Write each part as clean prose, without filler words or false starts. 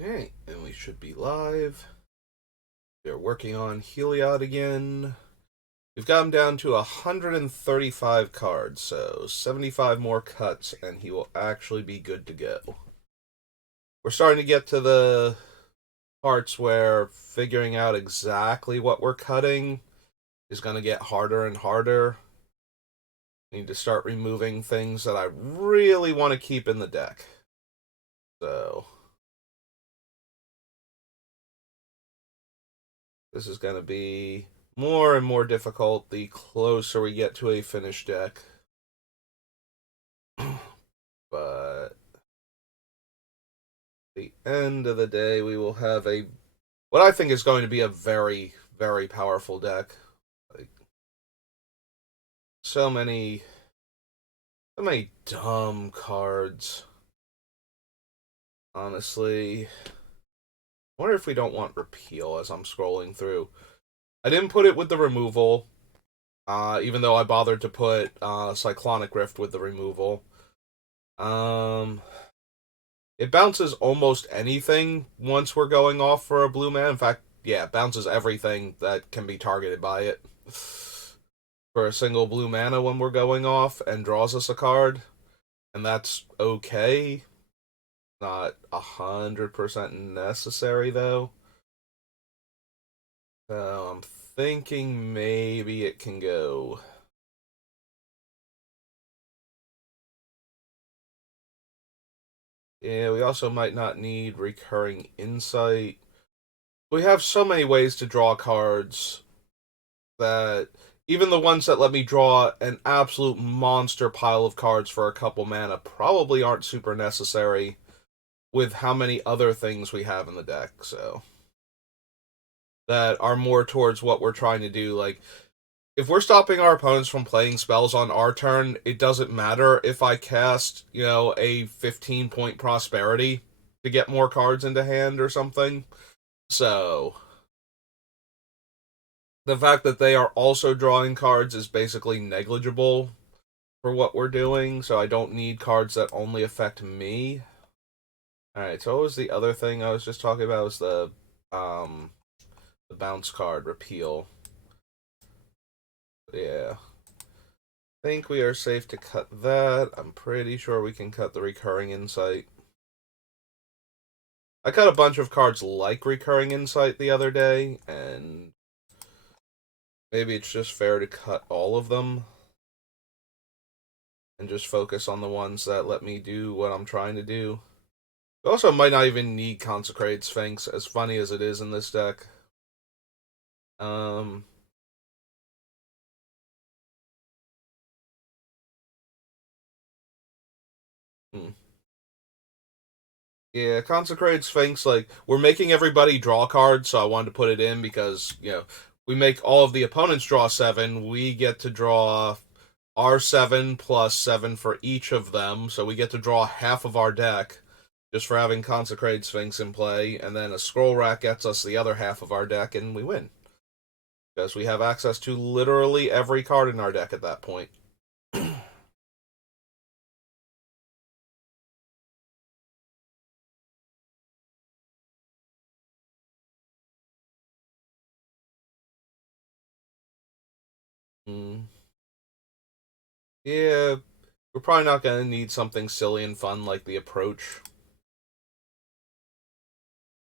Okay, and we should be live. They're working on Heliod again. We've got him down to 135 cards, so 75 more cuts, and he will actually be good to go. We're starting to get to the parts where figuring out exactly what we're cutting is going to get harder and harder. I need to start removing things that I really want to keep in the deck. So, this is going to be more and more difficult the closer we get to a finished deck. But at the end of the day, we will have a what I think is going to be a very, very powerful deck. Like so many, so many dumb cards. Honestly, I wonder if we don't want repeal as I'm scrolling through. I didn't put it with the removal, even though I bothered to put Cyclonic Rift with the removal. Um, it bounces almost anything once we're going off for a blue man. In fact, yeah, it bounces everything that can be targeted by it for a single blue mana when we're going off and draws us a card. And that's okay. Not 100% necessary, though. So I'm thinking maybe it can go. Yeah, we also might not need recurring insight. We have so many ways to draw cards that even the ones that let me draw an absolute monster pile of cards for a couple mana probably aren't super necessary with how many other things we have in the deck, so that are more towards what we're trying to do. Like, if we're stopping our opponents from playing spells on our turn, it doesn't matter if I cast, a 15-point prosperity to get more cards into hand or something. So, the fact that they are also drawing cards is basically negligible for what we're doing, so I don't need cards that only affect me. Alright, so what was the other thing I was just talking about? Was the bounce card repeal. Yeah. I think we are safe to cut that. I'm pretty sure we can cut the recurring insight. I cut a bunch of cards like recurring insight the other day, and maybe it's just fair to cut all of them and just focus on the ones that let me do what I'm trying to do. We also might not even need Consecrated Sphinx, as funny as it is in this deck. Um, hmm. Yeah, Consecrated Sphinx, like, we're making everybody draw cards, so I wanted to put it in because, we make all of the opponents draw 7. We get to draw our 7 plus 7 for each of them, so we get to draw half of our deck just for having Consecrated Sphinx in play, and then a Scroll Rack gets us the other half of our deck, and we win. Because we have access to literally every card in our deck at that point. Mm. Yeah, we're probably not going to need something silly and fun like the approach.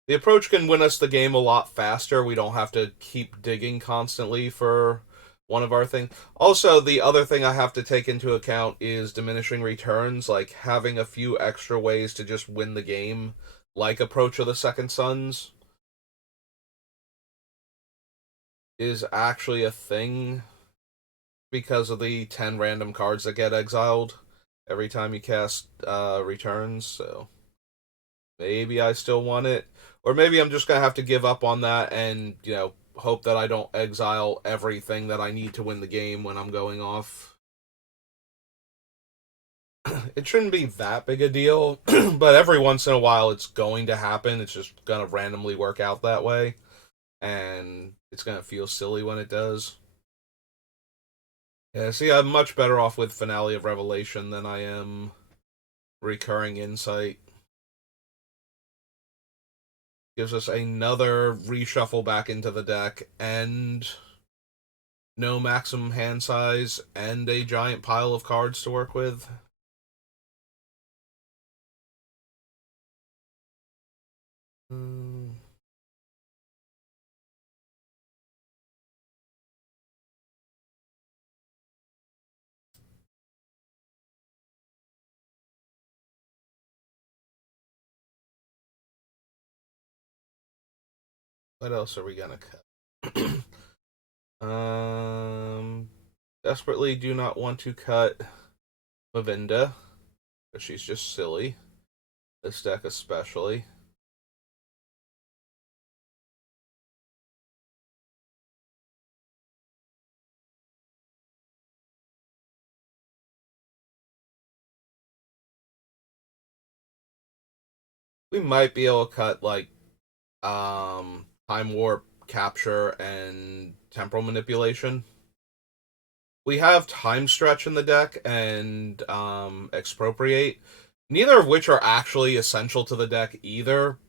The approach can win us the game a lot faster. We don't have to keep digging constantly for one of our things. Also, the other thing I have to take into account is diminishing returns, like having a few extra ways to just win the game, like Approach of the Second Sons, is actually a thing because of the 10 random cards that get exiled every time you cast returns, so maybe I still want it. Or maybe I'm just going to have to give up on that and, hope that I don't exile everything that I need to win the game when I'm going off. It shouldn't be that big a deal, but every once in a while it's going to happen. It's just going to randomly work out that way. And it's going to feel silly when it does. Yeah, see, I'm much better off with Finale of Revelation than I am Recurring Insight. Gives us another reshuffle back into the deck, and no maximum hand size, and a giant pile of cards to work with. What else are we gonna cut? Desperately do not want to cut Mavinda, because she's just silly. This deck especially. We might be able to cut like time warp, capture, and temporal manipulation. We have time stretch in the deck and expropriate, neither of which are actually essential to the deck either.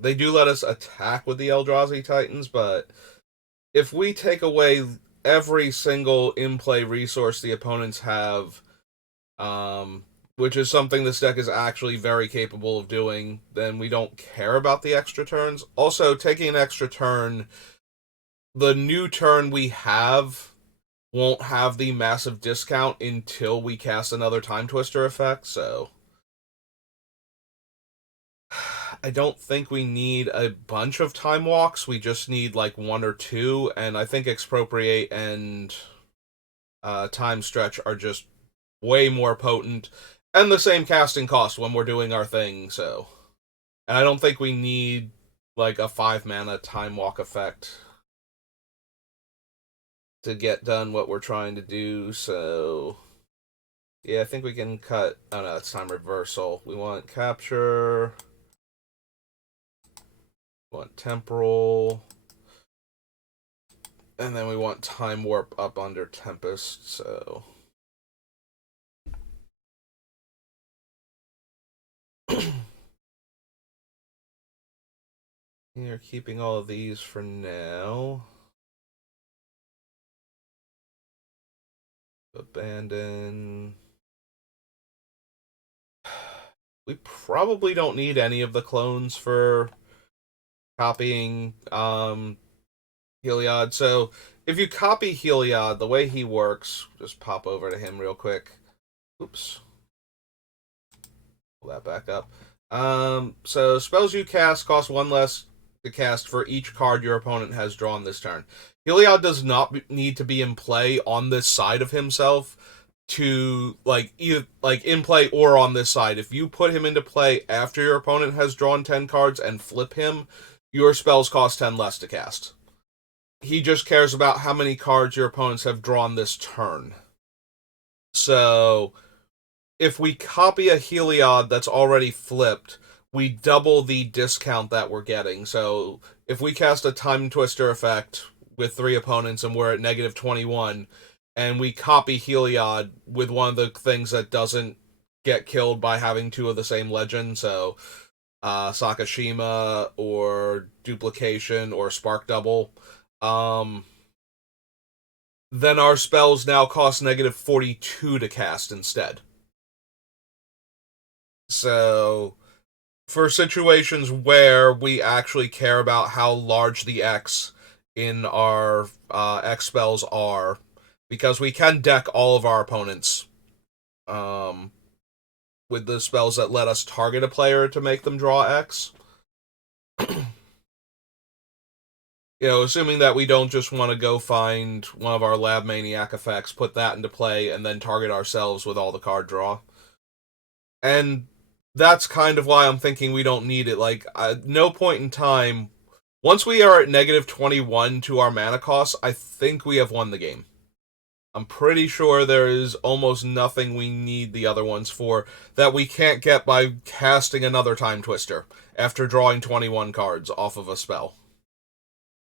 They do let us attack with the Eldrazi Titans, but if we take away every single in-play resource the opponents have, which is something this deck is actually very capable of doing, then we don't care about the extra turns. Also, taking an extra turn, the new turn we have won't have the massive discount until we cast another Time Twister effect, so I don't think we need a bunch of Time Walks. We just need like one or two, and I think Expropriate and Time Stretch are just way more potent and the same casting cost when we're doing our thing, so. And I don't think we need like a 5-mana Time Walk effect to get done what we're trying to do, so. Yeah, I think we can cut. Oh no, it's time reversal. We want capture. We want temporal. And then we want time warp up under Tempest, so. You're keeping all of these for now. Abandon. We probably don't need any of the clones for copying Heliod. So if you copy Heliod, the way he works, just pop over to him real quick. Oops. Pull that back up. So spells you cast cost one less to cast for each card your opponent has drawn this turn. Heliod does not need to be in play on this side of himself to like either like in play or on this side. If you put him into play after your opponent has drawn 10 cards and flip him, your spells cost 10 less to cast. He just cares about how many cards your opponents have drawn this turn. So if we copy a Heliod that's already flipped, we double the discount that we're getting. So if we cast a Time Twister effect with 3 opponents and we're at negative 21, and we copy Heliod with one of the things that doesn't get killed by having 2 of the same legend, so Sakashima or Duplication or Spark Double, then our spells now cost negative 42 to cast instead. So, for situations where we actually care about how large the X in our X spells are, because we can deck all of our opponents with the spells that let us target a player to make them draw X. Assuming that we don't just want to go find one of our Lab Maniac effects, put that into play, and then target ourselves with all the card draw. And that's kind of why I'm thinking we don't need it. Like, at no point in time, once we are at negative 21 to our mana cost, I think we have won the game. I'm pretty sure there is almost nothing we need the other ones for that we can't get by casting another Time Twister after drawing 21 cards off of a spell.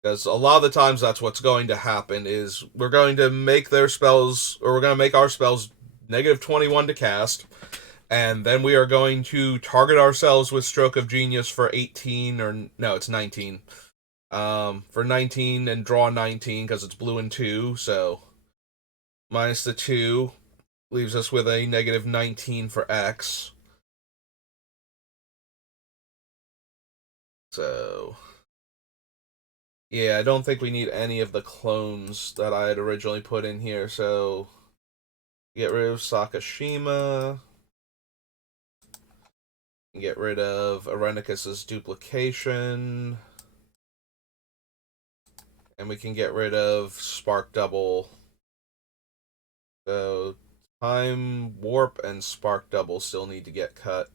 Because a lot of the times that's what's going to happen is we're going to make their spells, or we're going to make our spells negative 21 to cast, And then we are going to target ourselves with Stroke of Genius for 18, or no, it's 19. For 19 and draw 19 because it's blue and 2, so minus the 2 leaves us with a negative 19 for X. So, yeah, I don't think we need any of the clones that I had originally put in here, so get rid of Sakashima, get rid of Arenicus's duplication, and we can get rid of Spark Double. So, Time Warp and Spark Double still need to get cut.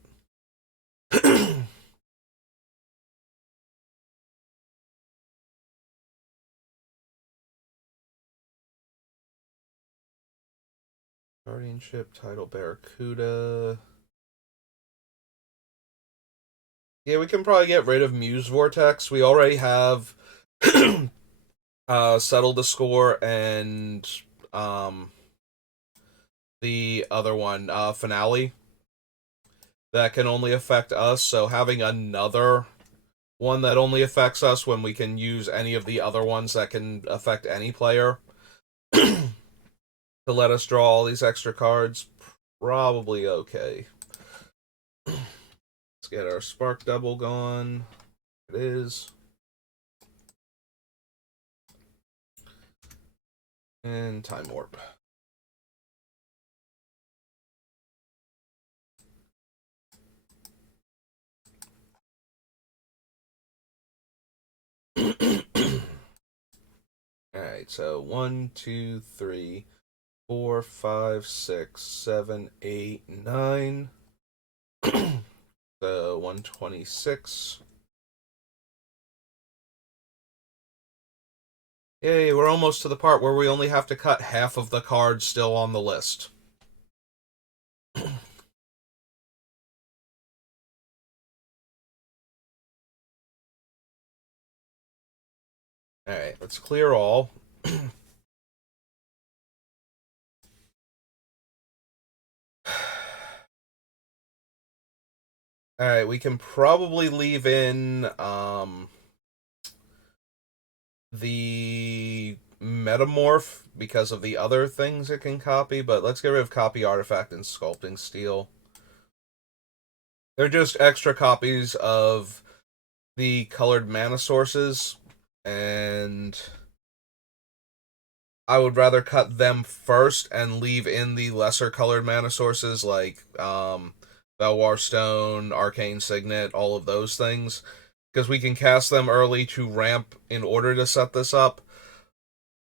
Guardianship, Tidal Barracuda. Yeah, we can probably get rid of Muse Vortex. We already have Settle the Score and um, the other one, Finale. That can only affect us, so having another one that only affects us when we can use any of the other ones that can affect any player to let us draw all these extra cards, probably okay. Let's get our Spark Double gone. It is. And Time Warp. Alright, so 1, 2, 3, 4, 5, 6, 7, 8, 9. So 126. Yay, we're almost to the part where we only have to cut half of the cards still on the list. Alright, let's clear all. Alright, we can probably leave in the Metamorph because of the other things it can copy, but let's get rid of Copy Artifact and Sculpting Steel. They're just extra copies of the colored mana sources, and I would rather cut them first and leave in the lesser colored mana sources like Belwar Stone, Arcane Signet, all of those things, because we can cast them early to ramp in order to set this up,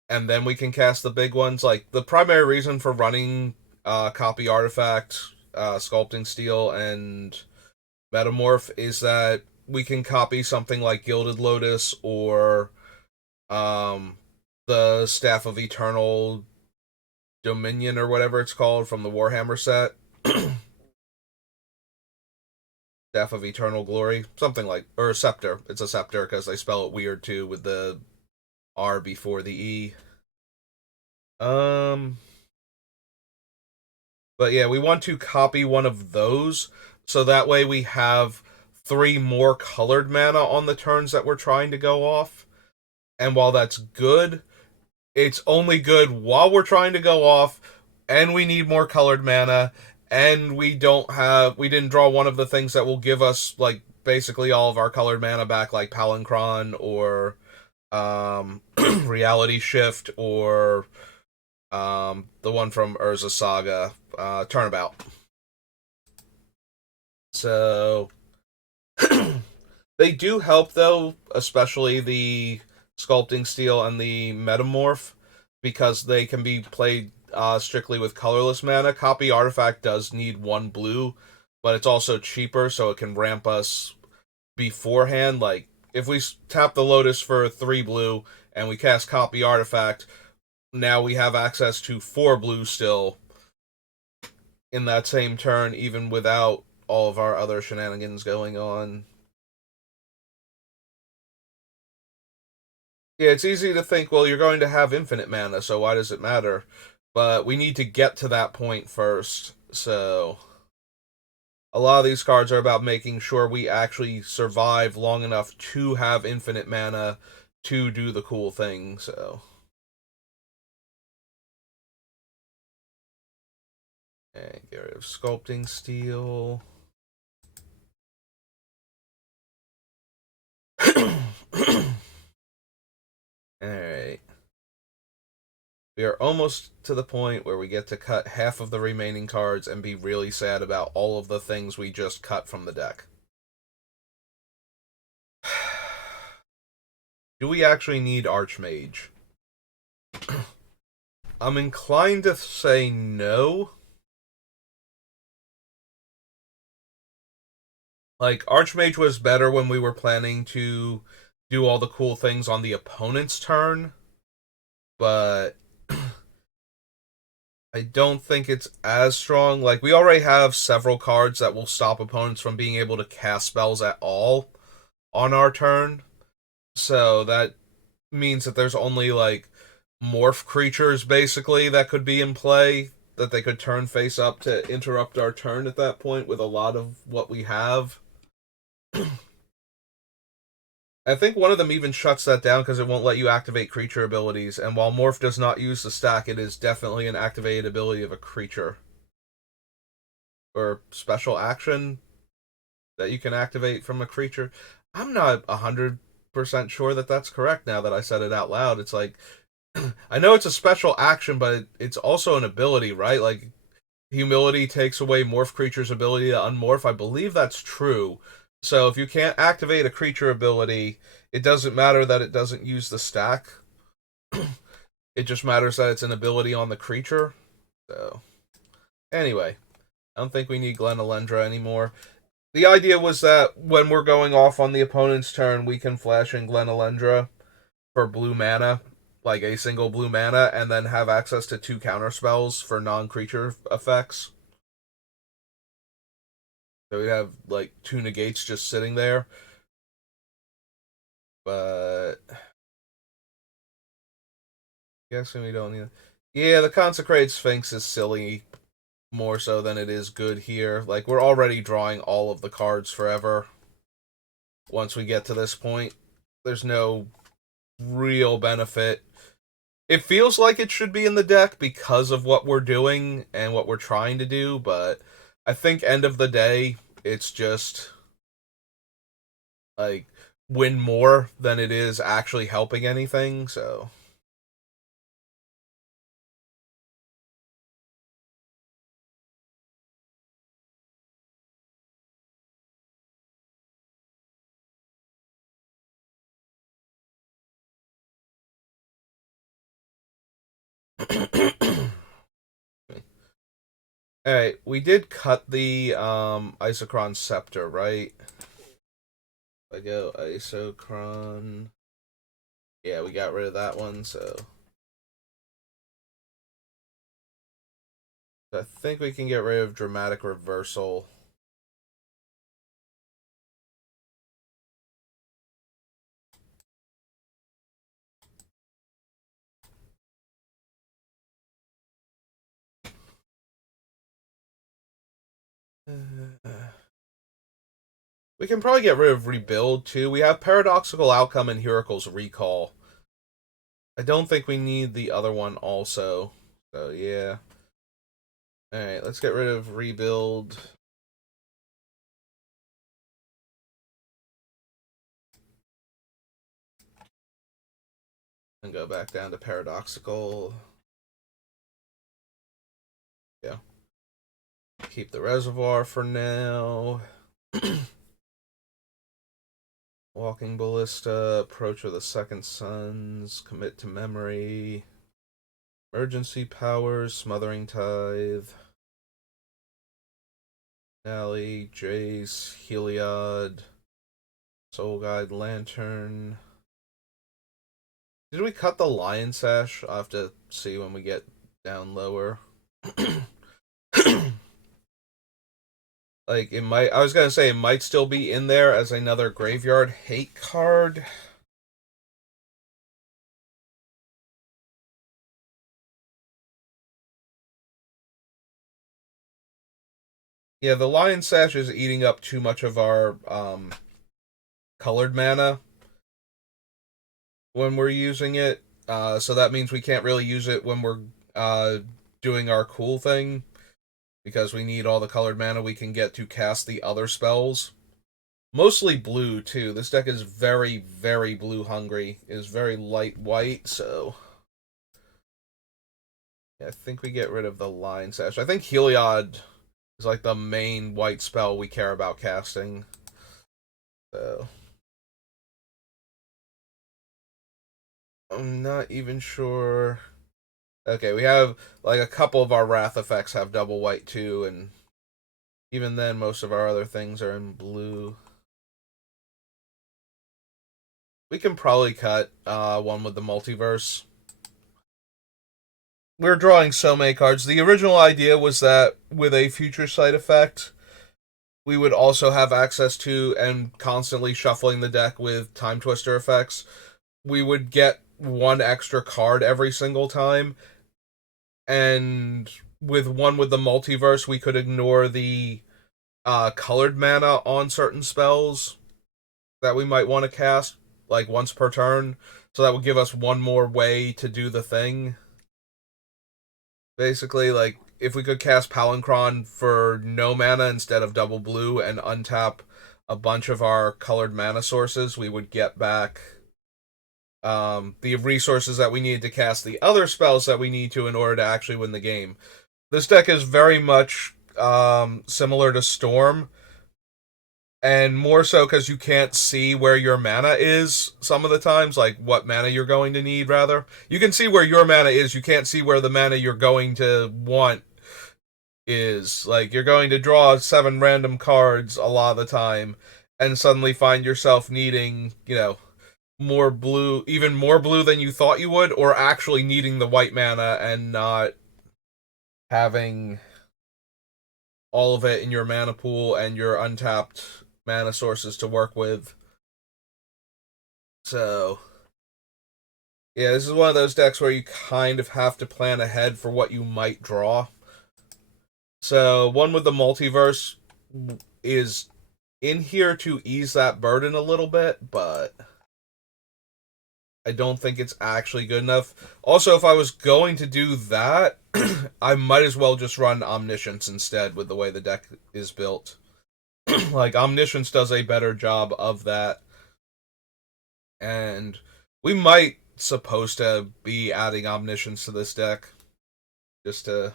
and then we can cast the big ones. Like, the primary reason for running Copy Artifact, Sculpting Steel, and Metamorph is that we can copy something like Gilded Lotus or um, the Staff of Eternal Dominion or whatever it's called from the Warhammer set. Staff of Eternal Glory, something like, or Scepter. It's a scepter because they spell it weird too with the R before the E. Um, but yeah, we want to copy one of those so that way we have 3 more colored mana on the turns that we're trying to go off. And while that's good, it's only good while we're trying to go off, and we need more colored mana, and we didn't draw one of the things that will give us, like, basically all of our colored mana back, like Palinchron or Reality Shift or the one from Urza Saga, Turnabout. So they do help though, especially the Sculpting Steel and the Metamorph, because they can be played strictly with colorless mana. Copy Artifact does need 1 blue, but it's also cheaper, so it can ramp us beforehand. Like, if we tap the Lotus for 3 blue and we cast Copy Artifact, now we have access to 4 blue still in that same turn, even without all of our other shenanigans going on. Yeah, it's easy to think, well, you're going to have infinite mana, so why does it matter? But we need to get to that point first, so A lot of these cards are about making sure we actually survive long enough to have infinite mana to do the cool thing, so. And get rid of Sculpting Steel. Alright. We are almost to the point where we get to cut half of the remaining cards and be really sad about all of the things we just cut from the deck. Do we actually need Archmage? I'm inclined to say no. Like, Archmage was better when we were planning to do all the cool things on the opponent's turn, but I don't think it's as strong. Like, we already have several cards that will stop opponents from being able to cast spells at all on our turn. So that means that there's only, like, morph creatures, basically, that could be in play, that they could turn face up to interrupt our turn at that point with a lot of what we have. I think one of them even shuts that down because it won't let you activate creature abilities. And while Morph does not use the stack, it is definitely an activated ability of a creature. Or special action that you can activate from a creature. I'm not 100% sure that that's correct now that I said it out loud. It's like, I know it's a special action, but it's also an ability, right? Like, Humility takes away Morph Creature's ability to unmorph. I believe that's true. So if you can't activate a creature ability, it doesn't matter that it doesn't use the stack. It just matters that it's an ability on the creature. So, anyway, I don't think we need Glen Elendra anymore. The idea was that when we're going off on the opponent's turn, we can flash in Glen Elendra for blue mana, like a single blue mana, and then have access to 2 counter spells for non-creature effects. So we have like 2 negates just sitting there. But guessing we don't need. Yeah, the Consecrated Sphinx is silly more so than it is good here. Like, we're already drawing all of the cards forever. Once we get to this point, there's no real benefit. It feels like it should be in the deck because of what we're doing and what we're trying to do, but I think end of the day, it's just like win more than it is actually helping anything, so. Alright, we did cut the Isochron Scepter, right? I go Isochron. Yeah, we got rid of that one, so I think we can get rid of Dramatic Reversal. We can probably get rid of Rebuild, too. We have Paradoxical Outcome and Heracle's Recall. I don't think we need the other one also. So, yeah. Alright, let's get rid of Rebuild. And go back down to Paradoxical. Yeah. Keep the Reservoir for now. Walking Ballista, Approach of the Second Sons, Commit to Memory, Emergency Powers, Smothering Tithe, Alley, Jace, Heliod, Soul Guide, Lantern. Did we cut the Lion Sash? I'll have to see when we get down lower. Like, it might. I was gonna say it might still be in there as another graveyard hate card. Yeah, the Lion Sash is eating up too much of our colored mana when we're using it. So that means we can't really use it when we're uh, doing our cool thing because we need all the colored mana we can get to cast the other spells. Mostly blue too. This deck is very, very blue hungry. It is very light white, so yeah, I think we get rid of the Lion Sash. I think Heliod is like the main white spell we care about casting. So I'm not even sure. Okay, we have like a couple of our wrath effects have double white too, and even then most of our other things are in blue. We can probably cut one with the multiverse. We're drawing so many cards. The original idea was that with a future sight effect, we would also have access to and constantly shuffling the deck with time twister effects. We would get one extra card every single time, and with the multiverse, we could ignore the colored mana on certain spells that we might want to cast, like once per turn. So that would give us one more way to do the thing. Basically, like if we could cast Palancron for no mana instead of double blue and untap a bunch of our colored mana sources, we would get back the resources that we needed to cast the other spells that we need to in order to actually win the game. This deck is very much similar to Storm, and more so because you can't see where your mana is some of the times, like what mana you're going to need, rather. You can see where your mana is, you can't see where the mana you're going to want is. Like, you're going to draw 7 random cards a lot of the time, and suddenly find yourself needing, more blue, even more blue than you thought you would, or actually needing the white mana and not having all of it in your mana pool and your untapped mana sources to work with. So, yeah, this is one of those decks where you kind of have to plan ahead for what you might draw. So, one with the multiverse is in here to ease that burden a little bit, but I don't think it's actually good enough. Also, if I was going to do that, I might as well just run Omniscience instead with the way the deck is built. Like, Omniscience does a better job of that, and we might supposed to be adding Omniscience to this deck just to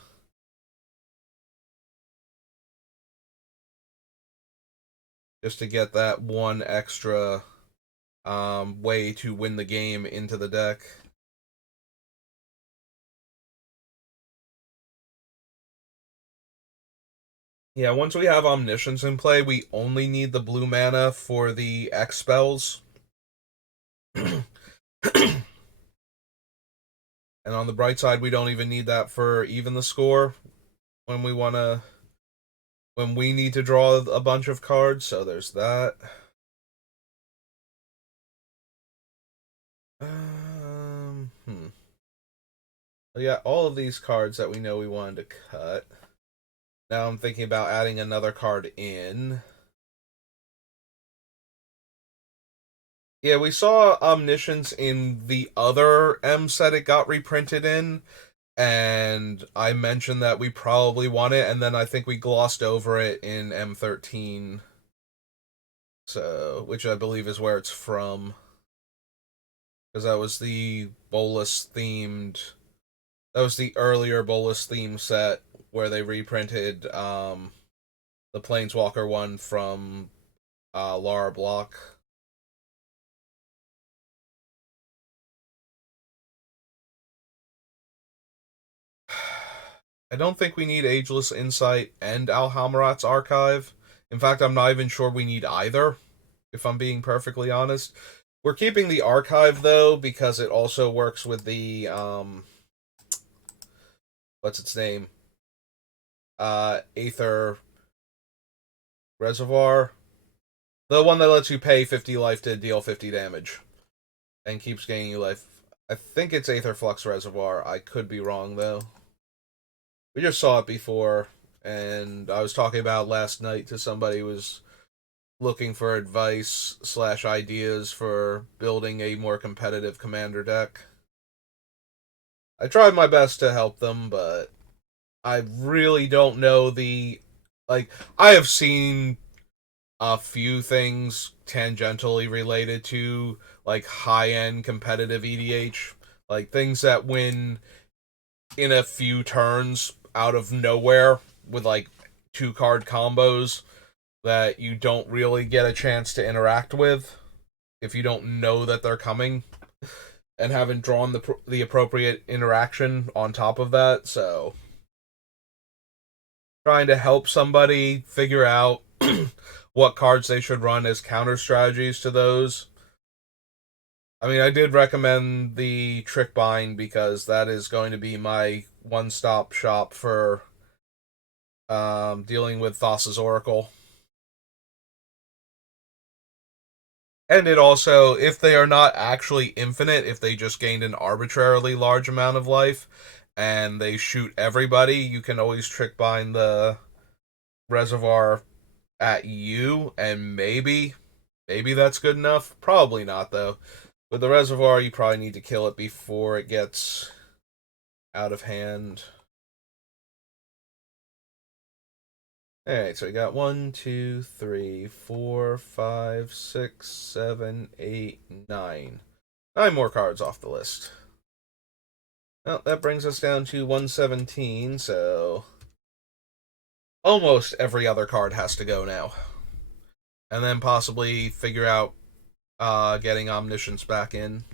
get that one extra way to win the game into the deck. Yeah, once we have Omniscience in play, we only need the blue mana for the X spells. And on the bright side, we don't even need that for even the score when we need to draw a bunch of cards, so there's that. Hmm. Yeah, all of these cards that we know we wanted to cut. Now I'm thinking about adding another card in. Yeah, we saw Omniscience in the other M set it got reprinted in, and I mentioned that we probably want it, and then I think we glossed over it in M13, so which I believe is where it's from, because that was the Bolus themed. That was the earlier Bolus theme set where they reprinted the Planeswalker one from Lara Block. I don't think we need Ageless Insight and Alhammarat's Archive. In fact, I'm not even sure we need either, if I'm being perfectly honest. We're keeping the Archive, though, because it also works with the, what's its name? Aether Reservoir. The one that lets you pay 50 life to deal 50 damage and keeps gaining you life. I think it's Aether Flux Reservoir. I could be wrong, though. We just saw it before. and I was talking about last night to somebody who was looking for advice slash ideas for building a more competitive commander deck. I tried my best to help them, but I really don't know like I have seen a few things tangentially related to like high-end competitive EDH, like things that win in a few turns out of nowhere with like two card combos that you don't really get a chance to interact with if you don't know that they're coming and haven't drawn the appropriate interaction on top of that. So trying to help somebody figure out what cards they should run as counter strategies to those. I mean, I did recommend the Trick Bind because that is going to be my one-stop shop for dealing with Thassa's Oracle. And it also, if they are not actually infinite, if they just gained an arbitrarily large amount of life and they shoot everybody, you can always Trick Bind the reservoir at you, and maybe that's good enough. Probably not, though. With the reservoir, you probably need to kill it before it gets out of hand. Alright, so we got 1, 2, 3, 4, 5, 6, 7, 8, 9. 9 more cards off the list. Well, that brings us down to 117, so almost every other card has to go now. And then possibly figure out getting Omniscience back in.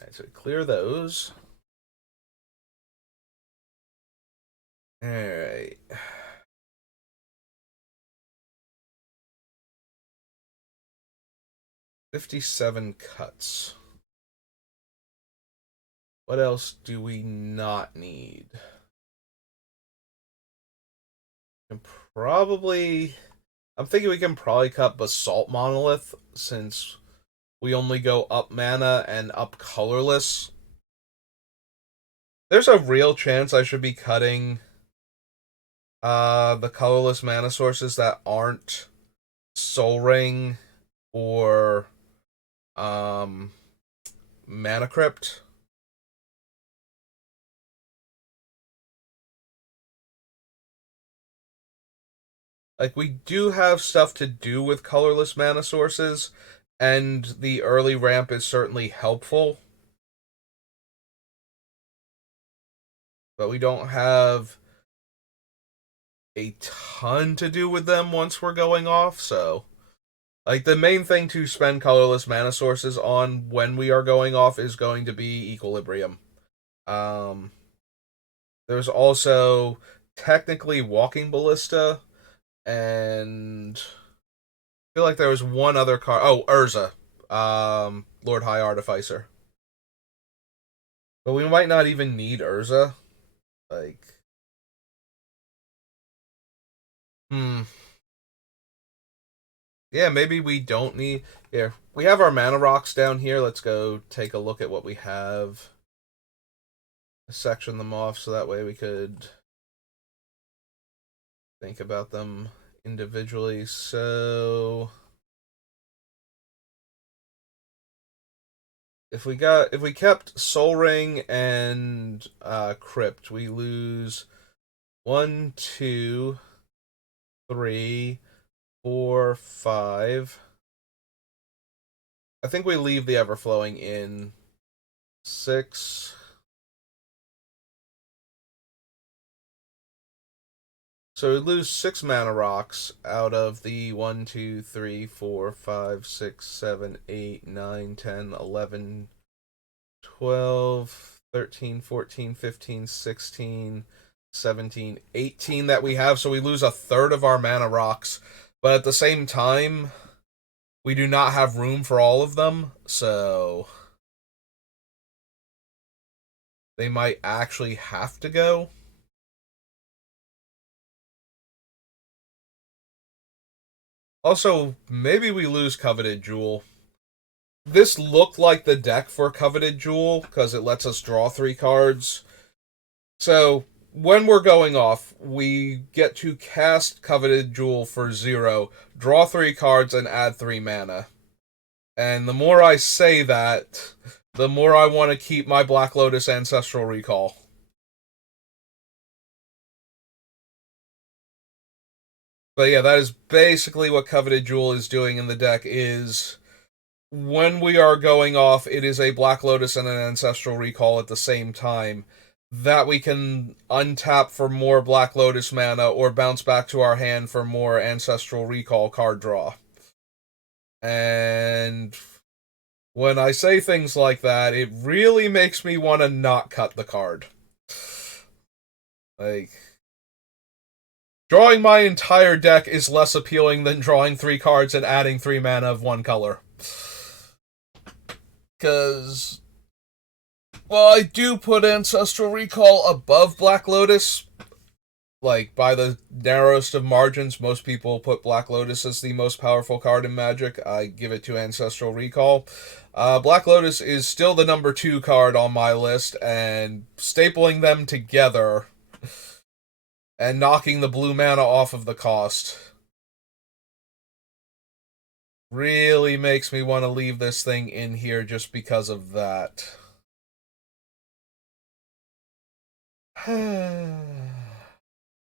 Alright, so clear those. Alright. $57 cuts. What else do we not need? And probably, I'm thinking we can probably cut Basalt Monolith since we only go up mana and up colorless. There's a real chance I should be cutting the colorless mana sources that aren't Soul Ring or Mana Crypt. Like, we do have stuff to do with colorless mana sources, and the early ramp is certainly helpful. But we don't have a ton to do with them once we're going off, so like the main thing to spend colorless mana sources on when we are going off is going to be Equilibrium. There's also technically Walking Ballista, and I feel like there was one other card. Oh, Urza, Lord High Artificer. But we might not even need Urza. Like, hmm. Yeah, maybe we don't need. Here, we have our mana rocks down here. Let's go take a look at what we have. Section them off so that way we could think about them individually. So if we kept Soul Ring and Crypt, we lose 1, 2, 3, 4, 5. I think we leave the Everflowing in 6. So we lose 6 mana rocks out of the 1, 2, 3, 4, 5, 6, 7, 8, 9, 10, 11, 12, 13, 14, 15, 16, 17, 18 that we have. So we lose a third of our mana rocks. But at the same time, we do not have room for all of them. So they might actually have to go. Also, maybe we lose Coveted Jewel. This looked like the deck for Coveted Jewel because it lets us draw 3 cards. So when we're going off, we get to cast Coveted Jewel for 0, draw 3 cards, and add 3 mana. And the more I say that, the more I want to keep my Black Lotus Ancestral Recall. But yeah, that is basically what Coveted Jewel is doing in the deck, is when we are going off, it is a Black Lotus and an Ancestral Recall at the same time. That we can untap for more Black Lotus mana or bounce back to our hand for more Ancestral Recall card draw. And when I say things like that, it really makes me want to not cut the card. Like, drawing my entire deck is less appealing than drawing 3 cards and adding 3 mana of 1 color. Because, well, I do put Ancestral Recall above Black Lotus. Like, by the narrowest of margins, most people put Black Lotus as the most powerful card in Magic. I give it to Ancestral Recall. Black Lotus is still the number 2 card on my list, and stapling them together and knocking the blue mana off of the cost really makes me want to leave this thing in here just because of that.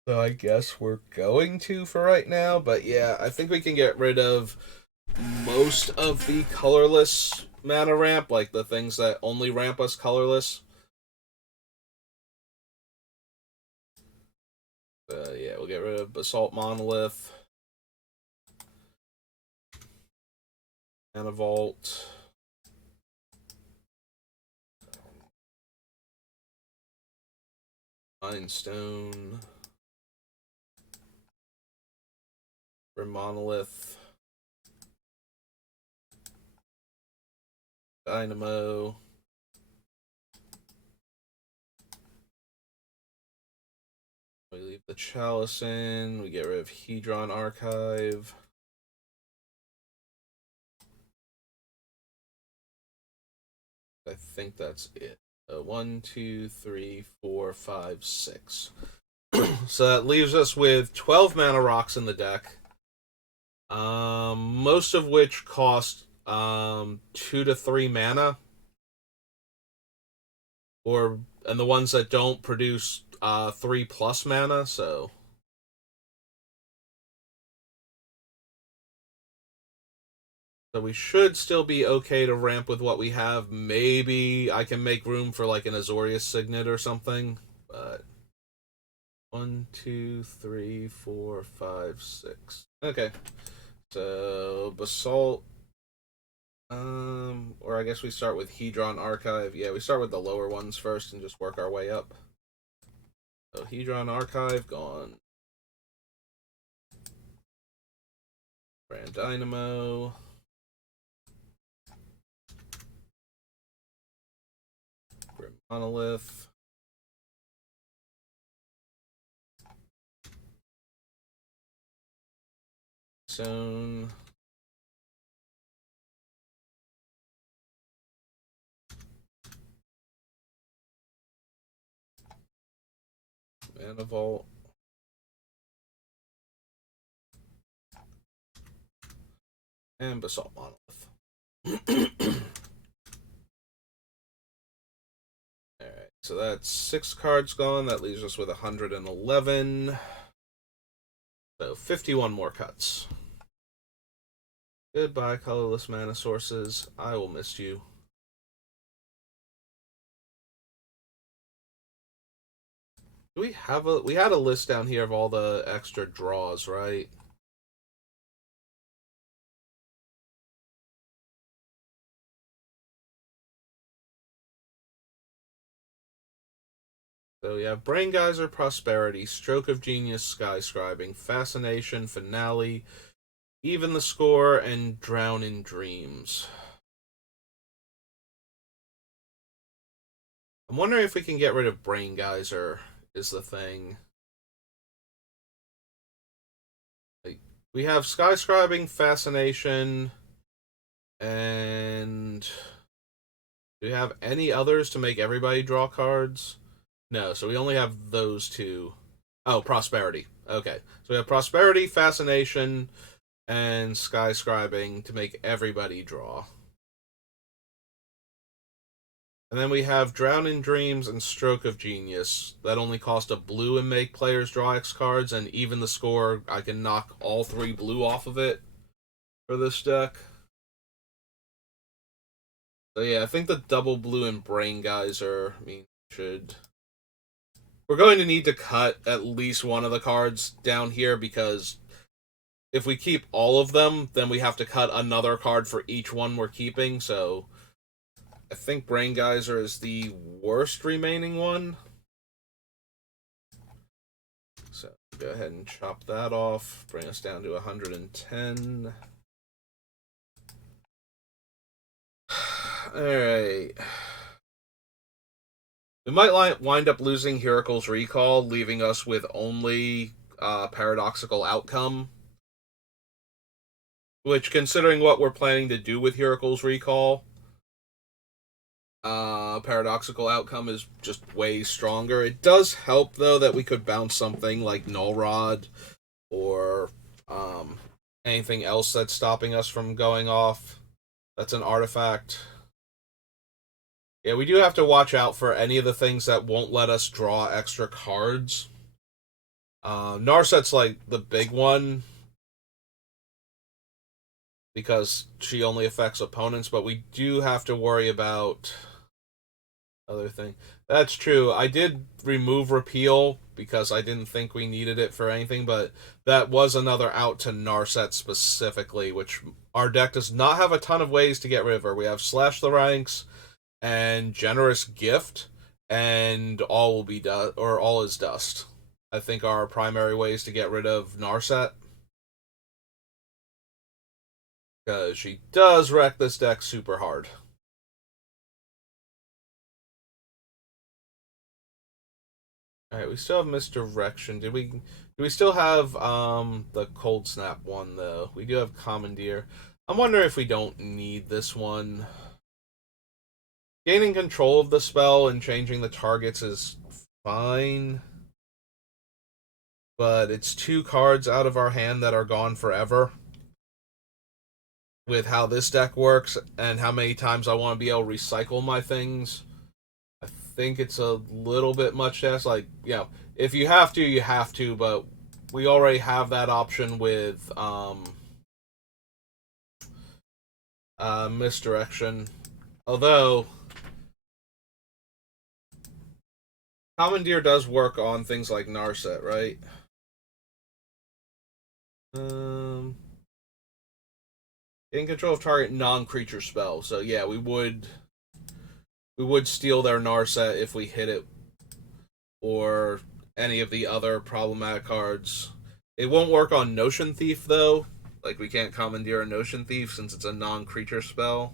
So I guess we're going to for right now, but yeah, I think we can get rid of most of the colorless mana ramp, like the things that only ramp us colorless. Yeah, we'll get rid of Basalt Monolith, Mana Vault, Mindstone, for Monolith, Dynamo, we leave the Chalice in, we get rid of Hedron Archive. I think that's it. 1, 2, 3, 4, 5, 6. So that leaves us with 12 mana rocks in the deck. Most of which cost 2 to 3 mana. And the ones that don't produce 3 plus mana, so we should still be okay to ramp with what we have. Maybe I can make room for like an Azorius Signet or something, but 1, 2, 3, 4, 5, 6. Okay. So Basalt. Or I guess we start with Hedron Archive. Yeah, we start with the lower ones first and just work our way up. So Hedron Archive gone. Grand Dynamo. Grim Monolith. Zone. Mana Vault. And Basalt Monolith. Alright, so that's 6 cards gone. That leaves us with 111. So 51 more cuts. Goodbye, colorless mana sources. I will miss you. We had a list down here of all the extra draws, right? So we have Brain Geyser, Prosperity, Stroke of Genius, Skyscribing, Fascination, Finale, Even the Score, and Drown in Dreams. I'm wondering if we can get rid of Brain Geyser, is the thing. Like, we have Skyscribing, Fascination, and do we have any others to make everybody draw cards? No, so we only have those two. Oh, prosperity. Okay. So we have prosperity, fascination, and skyscribing to make everybody draw. And then we have Drown in Dreams and Stroke of Genius. That only cost a blue and make players draw X cards, and even the score, I can knock all three blue off of it for this deck. So yeah, I think the double blue and Brain Geyser should. We're going to need to cut at least one of the cards down here because if we keep all of them, then we have to cut another card for each one we're keeping. So I think Brain Geyser is the worst remaining one. So go ahead and chop that off, bring us down to 110. Alright. We might wind up losing Heracle's Recall, leaving us with only Paradoxical Outcome. Which, considering what we're planning to do with Heracle's Recall, Paradoxical Outcome is just way stronger. It does help, though, that we could bounce something like Null Rod or anything else that's stopping us from going off. That's an artifact. Yeah, we do have to watch out for any of the things that won't let us draw extra cards. Narset's like the big one because she only affects opponents, but we do have to worry about other thing. That's true. I did remove Repeal because I didn't think we needed it for anything, but that was another out to Narset specifically, which our deck does not have a ton of ways to get rid of her. We have Slash the Ranks and Generous Gift, and all will be dust, or all is dust. I think are our primary ways to get rid of Narset. Because she does wreck this deck super hard. Alright, we still have Misdirection. Do we still have the Cold Snap one though? We do have Commandeer. I'm wondering if we don't need this one. Gaining control of the spell and changing the targets is fine. But it's two cards out of our hand that are gone forever. With how this deck works and how many times I want to be able to recycle my things, I think it's a little bit much to ask. Like, if you have to, you have to, but we already have that option with Misdirection. Although Commandeer does work on things like Narset, right? In control of target non-creature spell. So yeah, we would steal their Narset if we hit it, or any of the other problematic cards. It won't work on Notion Thief though. Like, we can't commandeer a Notion Thief since it's a non-creature spell.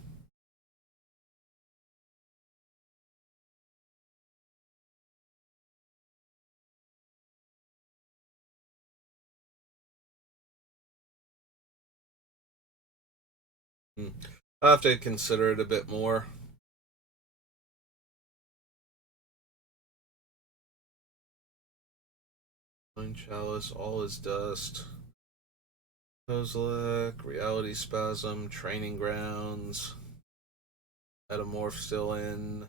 I'll have to consider it a bit more. Mind Chalice, All is Dust, Kozilek, Reality Spasm, Training Grounds, Metamorph still in.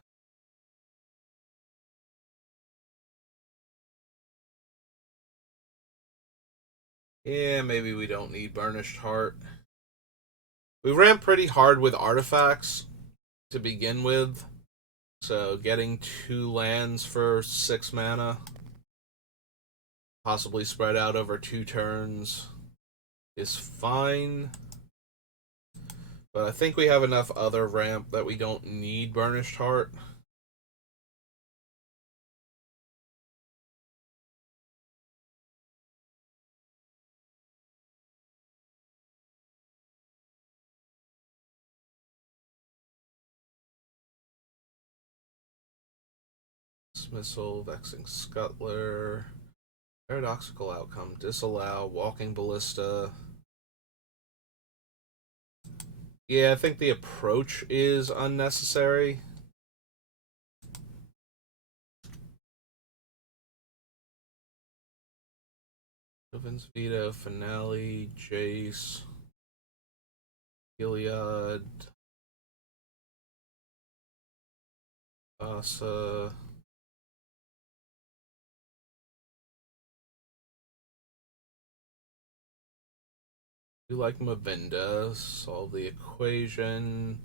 Yeah, maybe we don't need Burnished Heart. We ran pretty hard with artifacts to begin with, so getting 2 lands for 6 mana, possibly spread out over 2 turns, is fine. But I think we have enough other ramp that we don't need Burnished Heart. Dismissal, Vexing Scuttler, Paradoxical Outcome, Disallow, Walking Ballista. Yeah, I think the approach is unnecessary. Heaven's Veto, Finale, Jace, Heliod, Asa. Do like Mavinda, solve the equation.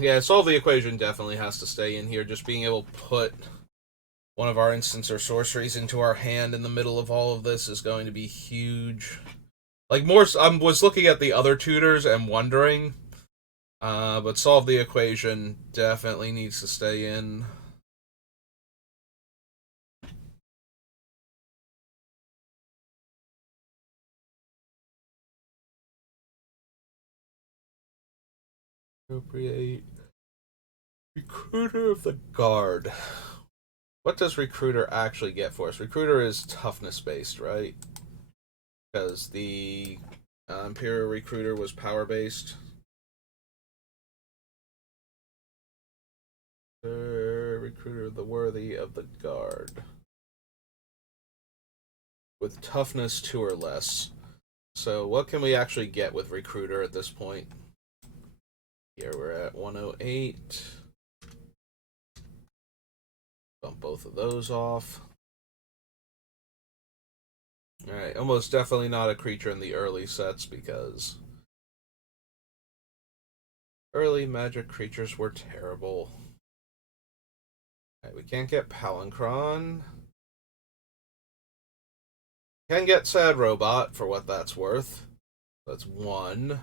Yeah, solve the equation definitely has to stay in here. Just being able to put one of our instants or sorceries into our hand in the middle of all of this is going to be huge. Like, more, I was looking at the other tutors and wondering, but solve the equation definitely needs to stay in. Appropriate. Recruiter of the Guard. What does Recruiter actually get for us? Recruiter is toughness based, right? Because the Imperial Recruiter was power based. Recruiter the Worthy of the Guard. With toughness 2 or less. So what can we actually get with Recruiter at this point? Here we're at 108. Bump both of those off. Alright, almost definitely not a creature in the early sets because early magic creatures were terrible. Alright, we can't get Palinchron. Can get Sad Robot for what that's worth. That's 1.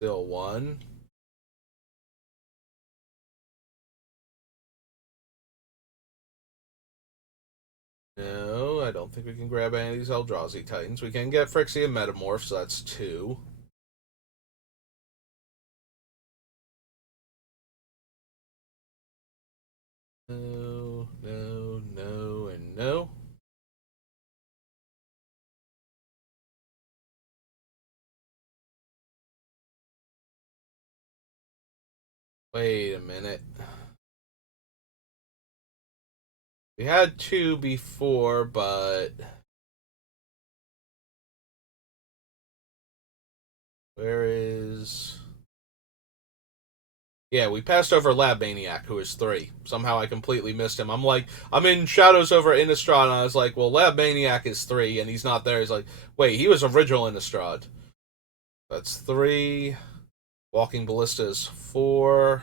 Still 1. No, I don't think we can grab any of these Eldrazi Titans. We can get Phyrexian Metamorph, so that's 2. No, no, no, and no. Wait a minute. We had 2 before, but where is... Yeah, we passed over Lab Maniac, who is 3. Somehow I completely missed him. I'm like, I'm in Shadows over Innistrad, and I was like, well, Lab Maniac is 3, and he's not there. He's like, wait, he was original Innistrad. That's 3. Walking Ballista is 4.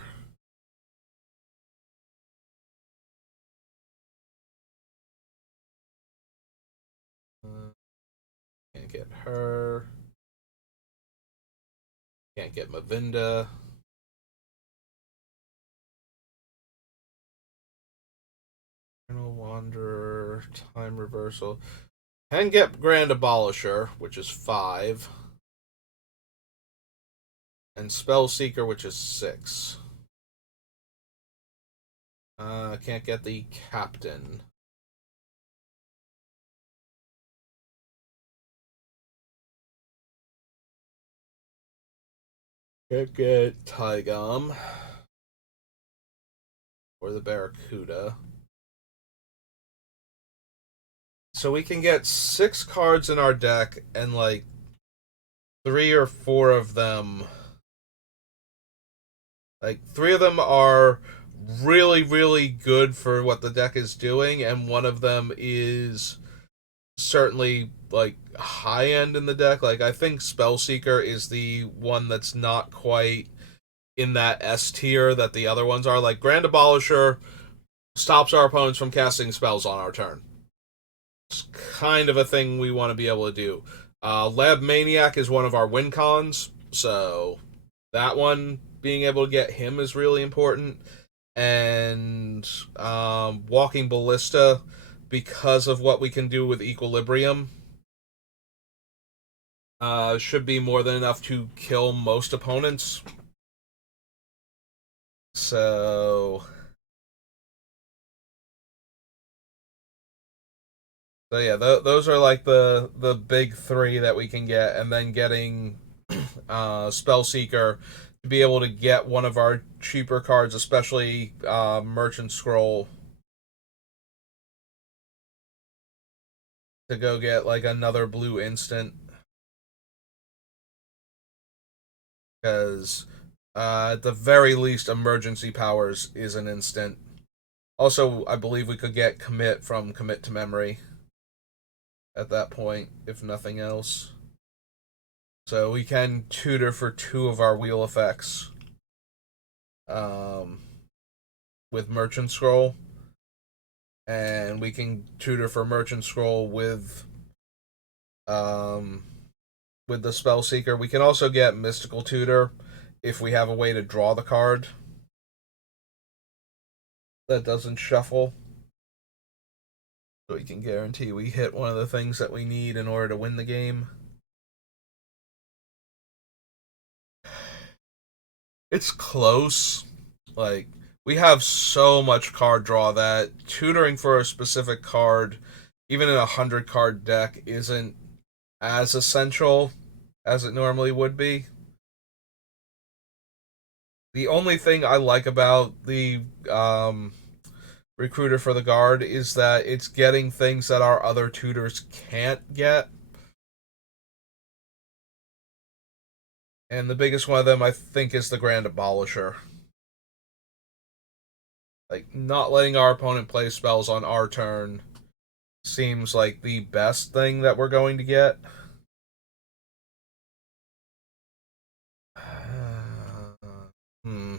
Can't get her. Can't get Mavinda. Eternal Wanderer. Time Reversal. Can get Grand Abolisher, which is 5. And Spell Seeker, which is 6. Can't get the Captain. Can't get Tygum. Or the Barracuda. So we can get 6 cards in our deck, and like 3 or 4 of them, like 3 of them are really, really good for what the deck is doing, and one of them is certainly like high end in the deck. Like, I think Spellseeker is the one that's not quite in that S tier that the other ones are. Like, Grand Abolisher stops our opponents from casting spells on our turn. It's kind of a thing we want to be able to do. Lab Maniac is one of our win cons, so that one, being able to get him is really important. And Walking Ballista, because of what we can do with Equilibrium, should be more than enough to kill most opponents. So yeah, those are like the big 3 that we can get, and then getting Spellseeker to be able to get one of our cheaper cards, especially Merchant Scroll. to go get like another blue instant, because at the very least, emergency powers is an instant. Also, I believe we could get commit from commit to memory at that point, if nothing else. So we can tutor for 2 of our wheel effects um, with Merchant Scroll, and we can tutor for Merchant Scroll um, with the Spell Seeker. We can also get Mystical Tutor if we have a way to draw the card that doesn't shuffle. So we can guarantee we hit one of the things that we need in order to win the game. It's close. Like, we have so much card draw that tutoring for a specific card, even in a 100 card deck, isn't as essential as it normally would be. The only thing I like about the recruiter for the guard is that it's getting things that our other tutors can't get. And the biggest one of them, I think, is the Grand Abolisher. Like, not letting our opponent play spells on our turn seems like the best thing that we're going to get. Hmm.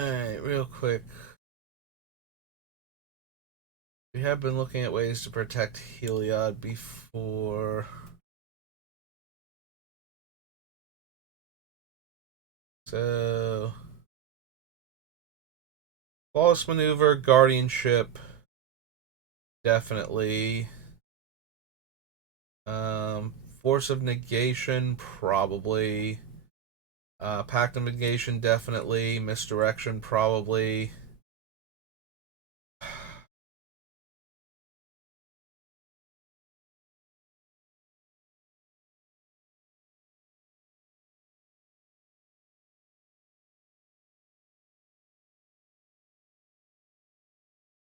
Alright, real quick. We have been looking at ways to protect Heliod before. So, flawless maneuver, guardianship, definitely. Force of negation, probably. Pact of negation, definitely. Misdirection, probably.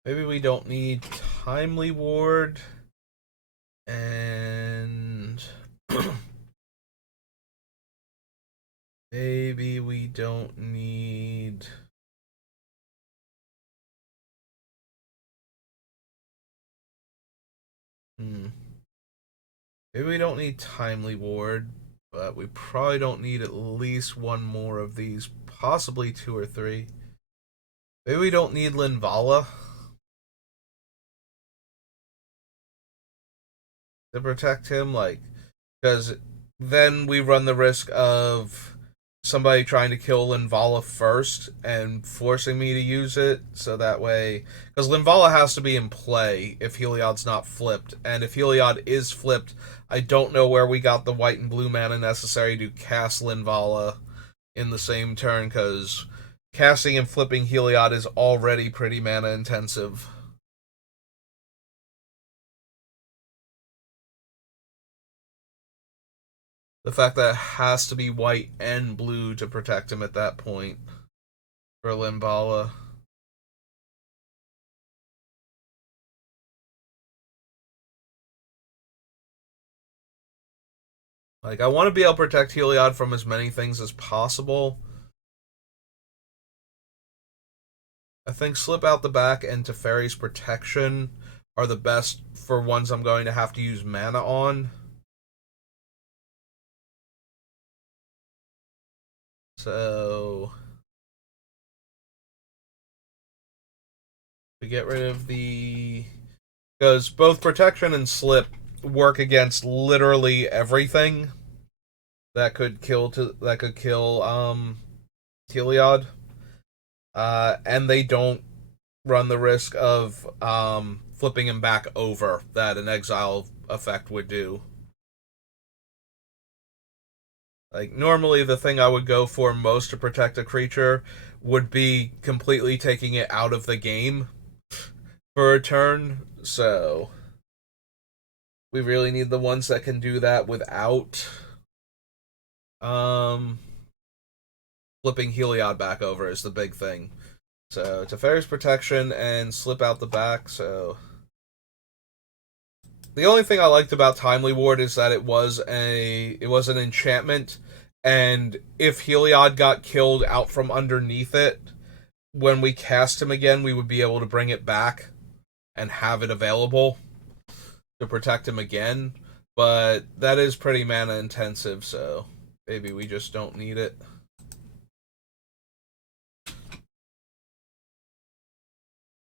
Maybe we don't need timely ward, and maybe we don't need. Maybe we don't need timely ward, but we probably don't need at least one more of these, possibly 2 or 3. Maybe we don't need Linvala to protect him, like, because then we run the risk of somebody trying to kill Linvala first and forcing me to use it, so that way, because Linvala has to be in play if Heliod's not flipped, and if Heliod is flipped, I don't know where we got the white and blue mana necessary to cast Linvala in the same turn, because casting and flipping Heliod is already pretty mana intensive. The fact that it has to be white and blue to protect him at that point for Limbala. Like, I want to be able to protect Heliod from as many things as possible. I think Slip Out the Back and Teferi's Protection are the best for ones I'm going to have to use mana on. So we get rid of the, because both Protection and Slip work against literally everything that could kill Heliod. And they don't run the risk of flipping him back over that an exile effect would do. Like, normally the thing I would go for most to protect a creature would be completely taking it out of the game for a turn, So we really need the ones that can do that without um flipping Heliod back over is the big thing. So Teferi's protection and slip out the back. So the only thing I liked about Timely Ward is that it was an enchantment, and if Heliod got killed out from underneath it, when we cast him again, we would be able to bring it back and have it available to protect him again. But that is pretty mana intensive, so maybe we just don't need it.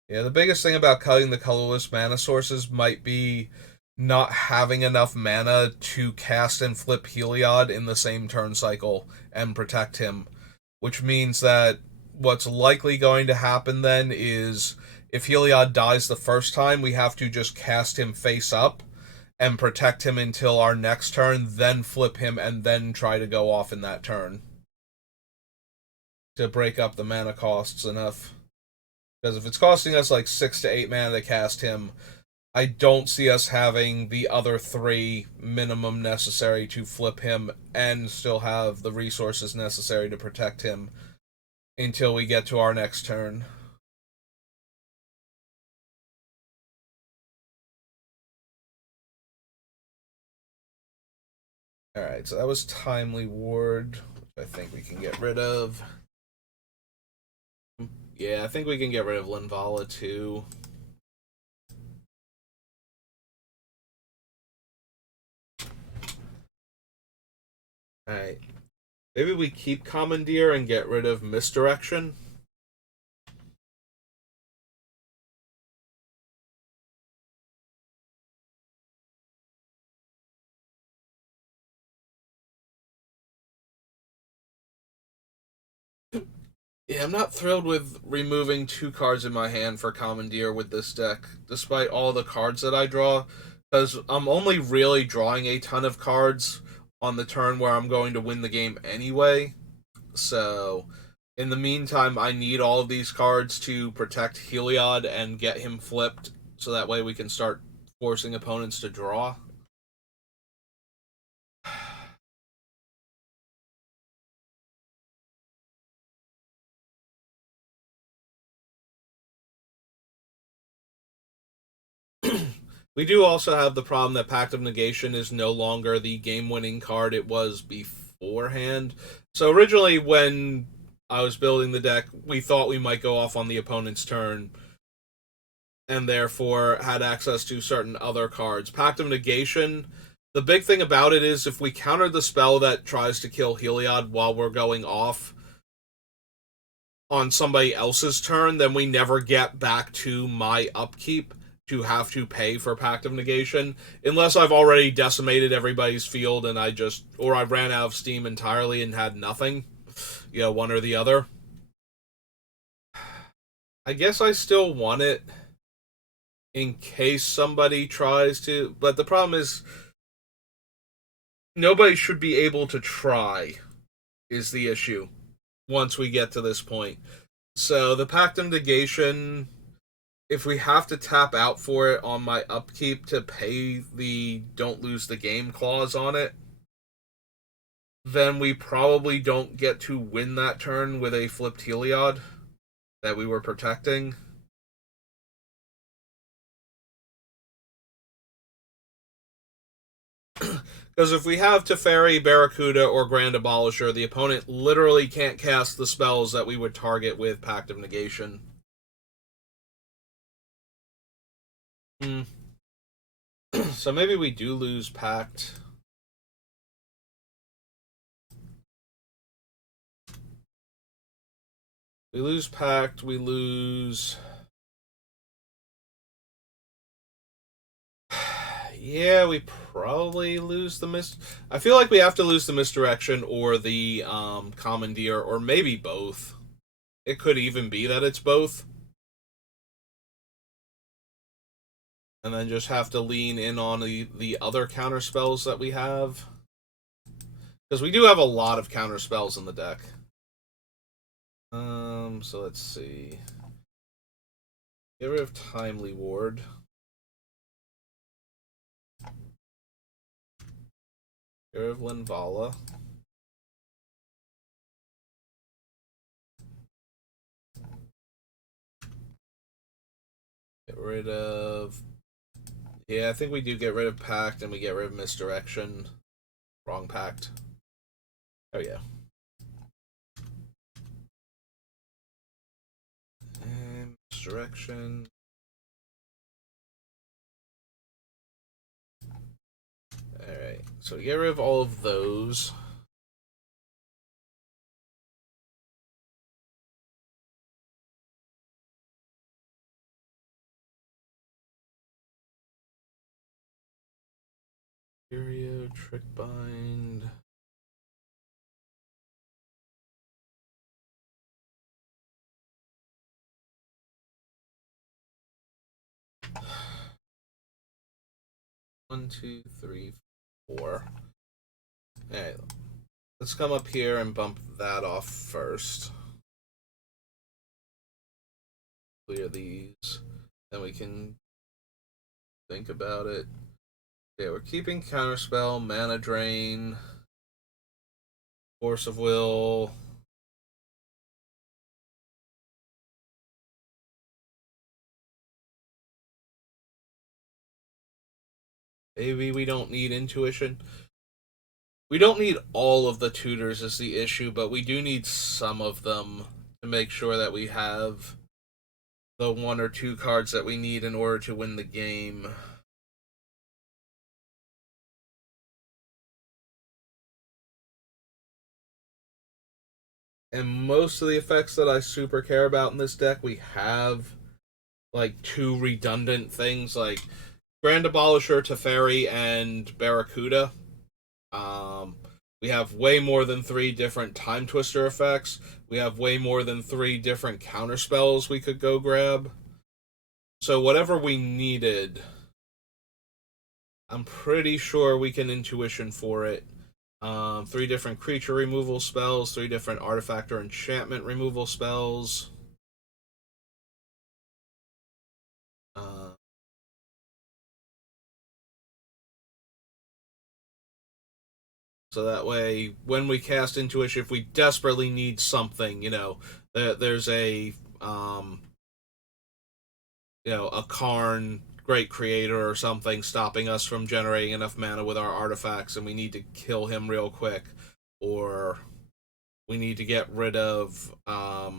Yeah, the biggest thing about cutting the colorless mana sources might be not having enough mana to cast and flip Heliod in the same turn cycle and protect him. Which means that what's likely going to happen then is if Heliod dies the first time, we have to just cast him face up and protect him until our next turn, then flip him, and then try to go off in that turn to break up the mana costs enough. Because if it's costing us like 6 to 8 mana to cast him, I don't see us having the other 3 minimum necessary to flip him and still have the resources necessary to protect him until we get to our next turn. Alright, so that was Timely Ward, which I think we can get rid of. Yeah, I think we can get rid of Linvala too. Alright. Maybe we keep Commandeer and get rid of Misdirection. Yeah, I'm not thrilled with removing 2 cards in my hand for Commandeer with this deck, despite all the cards that I draw, because I'm only really drawing a ton of cards on the turn where I'm going to win the game anyway. So, in the meantime, I need all of these cards to protect Heliod and get him flipped, so that way we can start forcing opponents to draw. We do also have the problem that Pact of Negation is no longer the game-winning card it was beforehand. So originally, when I was building the deck, we thought we might go off on the opponent's turn, and therefore had access to certain other cards. Pact of Negation, the big thing about it is if we counter the spell that tries to kill Heliod while we're going off on somebody else's turn, then we never get back to my upkeep to have to pay for Pact of Negation, unless I've already decimated everybody's field and or I ran out of steam entirely and had nothing. One or the other. I guess I still want it in case somebody tries to, but the problem is nobody should be able to try, is the issue, once we get to this point. So the Pact of Negation, if we have to tap out for it on my upkeep to pay the don't lose the game clause on it, then we probably don't get to win that turn with a flipped Heliod that we were protecting. Because if we have Teferi, Barracuda, or Grand Abolisher, the opponent literally can't cast the spells that we would target with Pact of Negation. So maybe we do lose Pact. We lose Pact, we lose... Yeah, we probably lose the I feel like we have to lose the Misdirection or the Commandeer, or maybe both. It could even be that it's both. And then just have to lean in on the other counter spells that we have. Because we do have a lot of counter spells in the deck. So let's see. Get rid of Timely Ward. Get rid of Linvala. Get rid of... Yeah, I think we do get rid of Pact and we get rid of Misdirection. Wrong Pact. Oh, yeah. And Misdirection. Alright, so get rid of all of those. Heliod, Trickbind. One, two, three, four. Alright, let's come up here and bump that off first. Clear these. Then we can think about it. Yeah, we're keeping Counterspell, Mana Drain, Force of Will. Maybe we don't need Intuition. We don't need all of the tutors is the issue, but we do need some of them to make sure that we have the one or two cards that we need in order to win the game. And most of the effects that I super care about in this deck, we have like two redundant things like Grand Abolisher, Teferi, and Barracuda. We have way more than three different Time Twister effects. We have way more than three different counter spells we could go grab. So whatever we needed, I'm pretty sure we can Intuition for it. Three different creature removal spells, three different artifact or enchantment removal spells. Uh, so that way, when we cast Intuition, if we desperately need something, there's um, a Karn Great Creator or something stopping us from generating enough mana with our artifacts, and we need to kill him real quick, or we need to get rid of I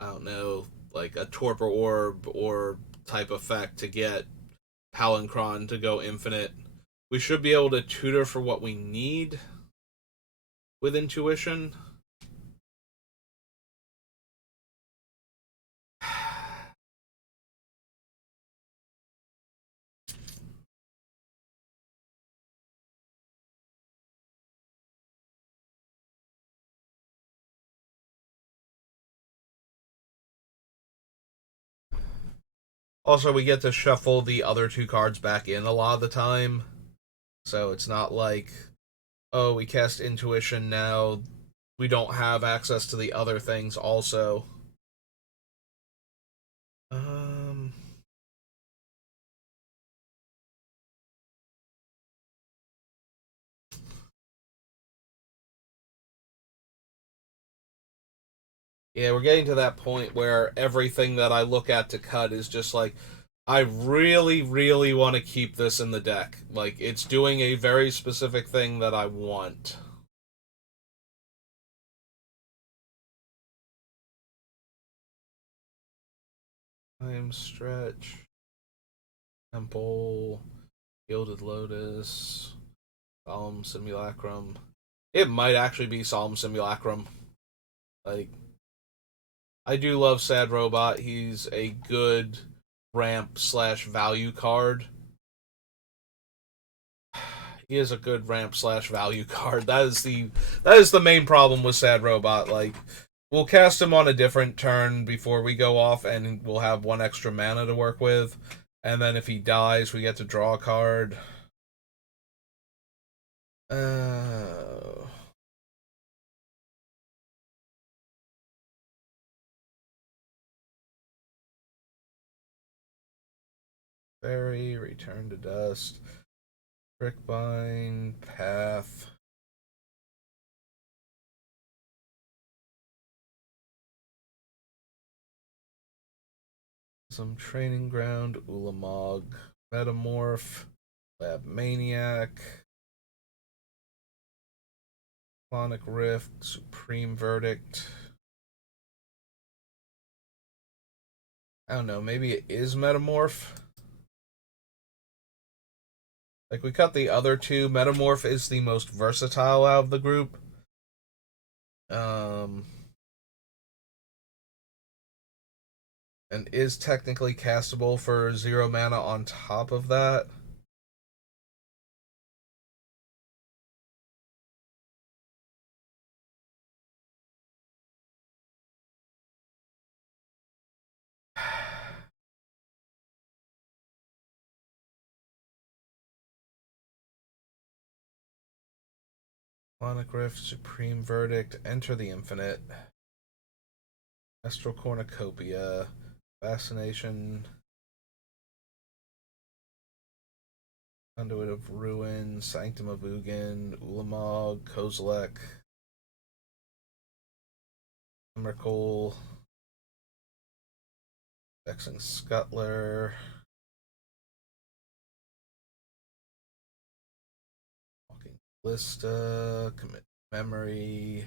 don't know, like a Torpor Orb or type effect to get Palancron to go infinite. We should be able to tutor for what we need with Intuition. Also, we get to shuffle the other two cards back in a lot of the time. So it's not like, oh, we cast Intuition now. We don't have access to the other things also. Um. Yeah, we're getting to that point where everything that I look at to cut is just like, I really, really want to keep this in the deck. Like, it's doing a very specific thing that I want. Time Stretch, Temple, Gilded Lotus, Solemn Simulacrum. It might actually be Solemn Simulacrum. Like, I do love Sad Robot. He's a good ramp slash value card. He is a good ramp slash value card. That is the main problem with Sad Robot. Like, we'll cast him on a different turn before we go off, and we'll have one extra mana to work with. And then if he dies, we get to draw a card. Uh, Fairy, Return to Dust. Brickbind, Path. Some Training Ground, Ulamog, Metamorph, Lab Maniac, Clonic Rift, Supreme Verdict. I don't know, maybe it is Metamorph? Like, we cut the other two. Metamorph is the most versatile out of the group. Um, and is technically castable for 0 mana on top of that. Clonic Rift, Supreme Verdict, Enter the Infinite, Astral Cornucopia, Fascination, Conduit of Ruin, Sanctum of Ugin, Ulamog, Kozilek, Emrakul, Vexing Scuttler, Walking Ballista, Commit Memory.